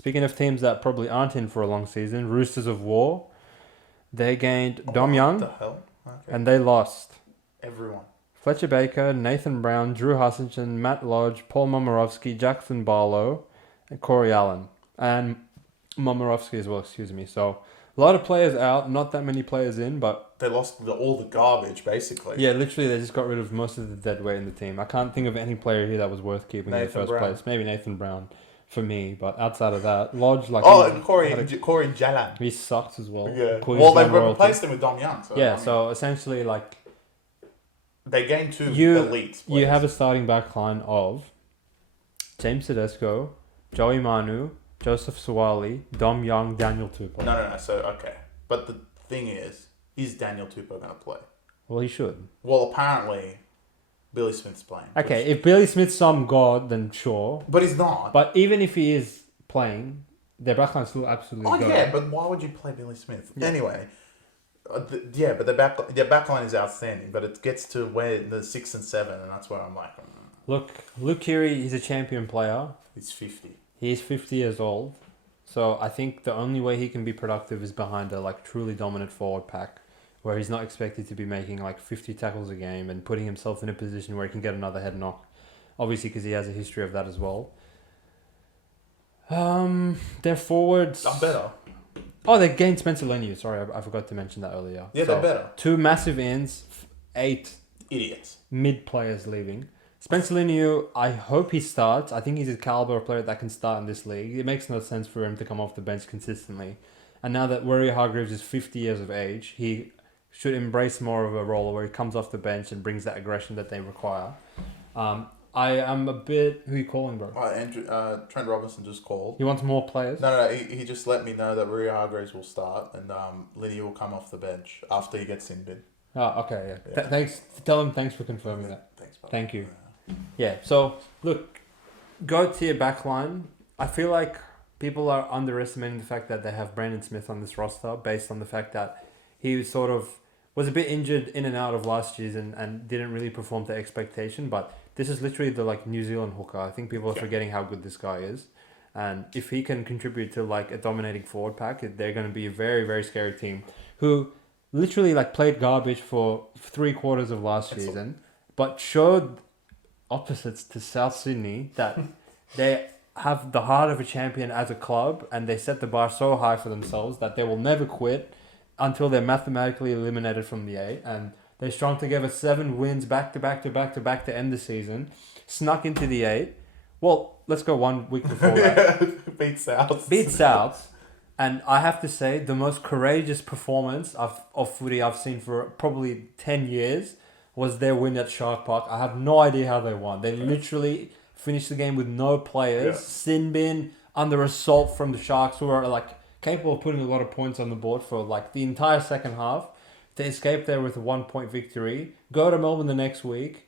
Speaking of teams that probably aren't in for a long season, Roosters of War, they gained Dom Young, What the hell? Okay. and they lost Everyone. Fletcher Baker, Nathan Brown, Drew Hutchinson, Matt Lodge, Paul Momirovski, Jackson Barlow, and Corey Allen. And Momirovski as well, excuse me. So, a lot of players out, not that many players in, but... They lost all the garbage, basically. Yeah, literally, they just got rid of most of the dead weight in the team. I can't think of any player here that was worth keeping in the first place. Maybe Nathan Brown for me, but outside of that, Lodge... and Corey Jalan. He sucks as well. Yeah. Well, they've replaced him with Dom Young. So, yeah, so essentially, like... They gained two elite players. You have a starting back line of James Tedesco, Joey Manu, Joseph Suwali, Dom Young, Daniel Tupou. No. So, okay. But the thing is Daniel Tupou going to play? Well, he should. Well, apparently, Billy Smith's playing. Okay, if Billy Smith's some god, then sure. But he's not. But even if he is playing, their backline's still absolutely good. Yeah, but why would you play Billy Smith? Yeah. Anyway, but their backline is outstanding, but it gets to where the 6 and 7, and that's where I'm like... Look, Luke Keary, he's a champion player. He's 50. He's 50 years old. So I think the only way he can be productive is behind a truly dominant forward pack, where he's not expected to be making 50 tackles a game and putting himself in a position where he can get another head knock. Obviously, because he has a history of that as well. Their forwards... I'm better. Oh, they gained Spencer Leniu. Sorry, I forgot to mention that earlier. Yeah, they're better. 2 massive ends, 8 idiots. Mid players leaving. Spencer Leniu, I hope he starts. I think he's a caliber of player that can start in this league. It makes no sense for him to come off the bench consistently. And now that Warrior-Hargreaves is 50 years of age, he should embrace more of a role where he comes off the bench and brings that aggression that they require. I am a bit... Who are you calling, bro? Trent Robinson just called. He wants more players? No. He just let me know that Warrior-Hargreaves will start and Linney will come off the bench after he gets in bid. Oh, okay, yeah. Thanks. Tell him thanks for confirming that. Thanks, bro. Thank you. Yeah, so, look, go to your back line. I feel like people are underestimating the fact that they have Brandon Smith on this roster based on the fact that he was a bit injured in and out of last season and didn't really perform to expectation, but this is literally the New Zealand hooker. I think people are forgetting how good this guy is. And if he can contribute to a dominating forward pack, they're going to be a very, very scary team who literally played garbage for 3/4 of last season, but showed opposites to South Sydney that they have the heart of a champion as a club, and they set the bar so high for themselves that they will never quit until they're mathematically eliminated from the 8. And they strung together 7 wins back to end the season, snuck into the 8. Well, let's go 1 week before that. Beat South. And I have to say, the most courageous performance of footy I've seen for probably 10 years was their win at Shark Park. I have no idea how they won. They literally finished the game with no players. Yeah. Sin bin under assault from the Sharks, who are capable of putting a lot of points on the board for the entire second half. They escape there with a 1-point victory. Go to Melbourne the next week.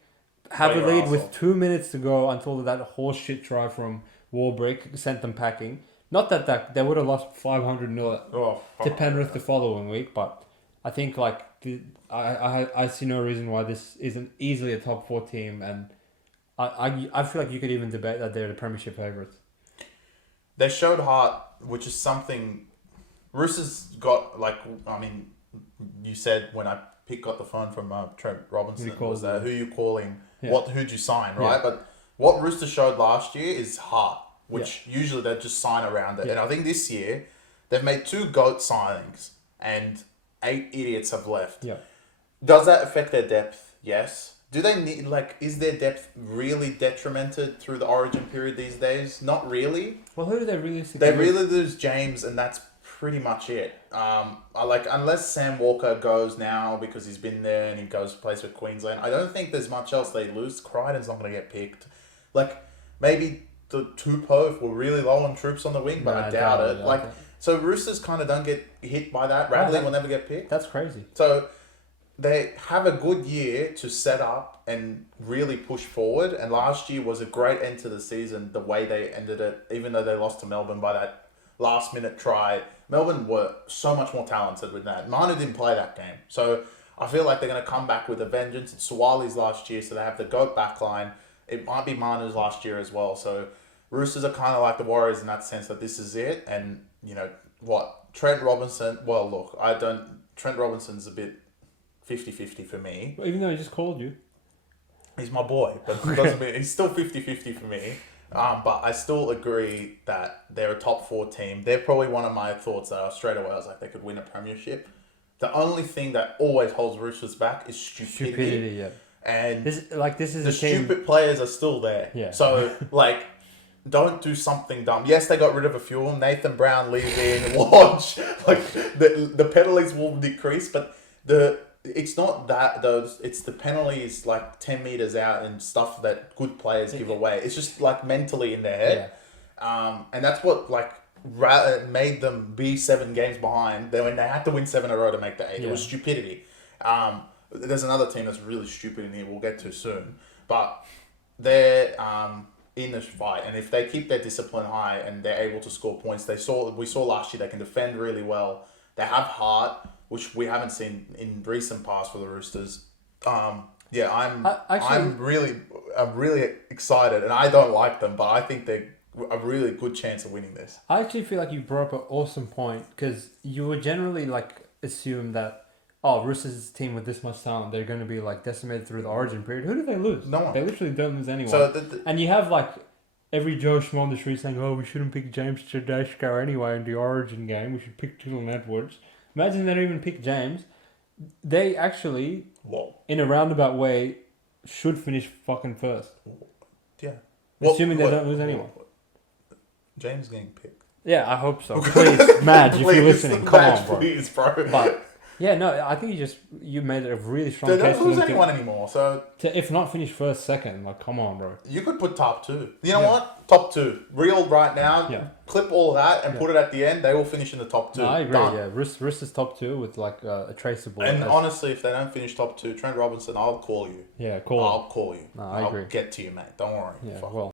Have a lead with 2 minutes to go until that horseshit try from Warbrick sent them packing. Not that they would have lost 500-0 to Penrith the following week, but I think I see no reason why this isn't easily a top 4 team, and I feel like you could even debate that they're the premiership favourites. They showed heart, which is something Roosters got. You said when I got the phone from Trent Robinson, was who you calling? Yeah. Who'd you sign, right? Yeah. But what Roosters showed last year is heart, which usually they just sign around it. Yeah. And I think this year they've made 2 GOAT signings and 8 idiots have left. Yeah. Does that affect their depth? Yes. Do they need, is their depth really detrimented through the origin period these days? Not really. Well, who do they really see? They really lose James, and that's pretty much it. Unless Sam Walker goes now because he's been there and he goes plays with Queensland, I don't think there's much else they lose. Crichton's not going to get picked. Maybe the Tupou if we're really low on troops on the wing, but I doubt it. So Roosters kind of don't get hit by that. Radley will never get picked. That's crazy. So they have a good year to set up and really push forward. And last year was a great end to the season, the way they ended it, even though they lost to Melbourne by that last-minute try. Melbourne were so much more talented with that. Manu didn't play that game. So I feel like they're going to come back with a vengeance. It's Suwali's last year, so they have the GOAT backline. It might be Manu's last year as well. So Roosters are kind of like the Warriors in that sense that this is it. And, you know, Trent Robinson, well, look, Trent Robinson's a bit 50-50 for me. Even though he just called you. He's my boy, but it doesn't mean he's still 50-50 for me. But I still agree that they're a top 4 team. They're probably one of my thoughts that straight away I was like, they could win a premiership. The only thing that always holds Roosters back is stupidity. Yeah. And this is the stupid players are still there. Yeah. So, like, don't do something dumb. Yes, they got rid of a few. Nathan Brown leaving, Lodge. Like, the penalties will decrease, but it's not that though. It's the penalties like 10 meters out and stuff that good players give away. It's just like mentally in their head, and that's what like made them be 7 games behind. When they had to win 7 in a row to make the 8, it was stupidity. There's another team that's really stupid in here. We'll get to soon, but they're in this fight, and if they keep their discipline high and they're able to score points, we saw last year they can defend really well. They have heart, which we haven't seen in recent past for the Roosters. I'm really excited, and I don't like them, but I think they're a really good chance of winning this. I actually feel like you brought up an awesome point because you would generally like assume that Roosters team with this much talent, they're going to be like decimated through the Origin period. Who do they lose? No one. They literally don't lose anyone. So and you have like every Joe Schmo on the street saying, we shouldn't pick James Tedesco anyway in the Origin game. We should pick Dylan Edwards. Imagine they don't even pick James. They actually, in a roundabout way, should finish fucking first. Yeah. Assuming they don't lose anyone. James getting picked. Yeah, I hope so. Please, Madge, if you're listening, come on, bro. Please, bro. But, yeah, no, I think you made a really strong case. They don't lose anyone anymore, so... To, if not finish first, second, like, come on, bro. You could put top 2. You know what? Top 2. Real right now. Yeah. Clip all that and put it at the end. They will finish in the top 2. No, I agree, Done. yeah. Roosters top 2 with, like, a traceable... And honestly, if they don't finish top 2, Trent Robinson, I'll call you. Yeah, call I'll call you. No, I agree. I'll get to you, mate. Don't worry. Yeah, well...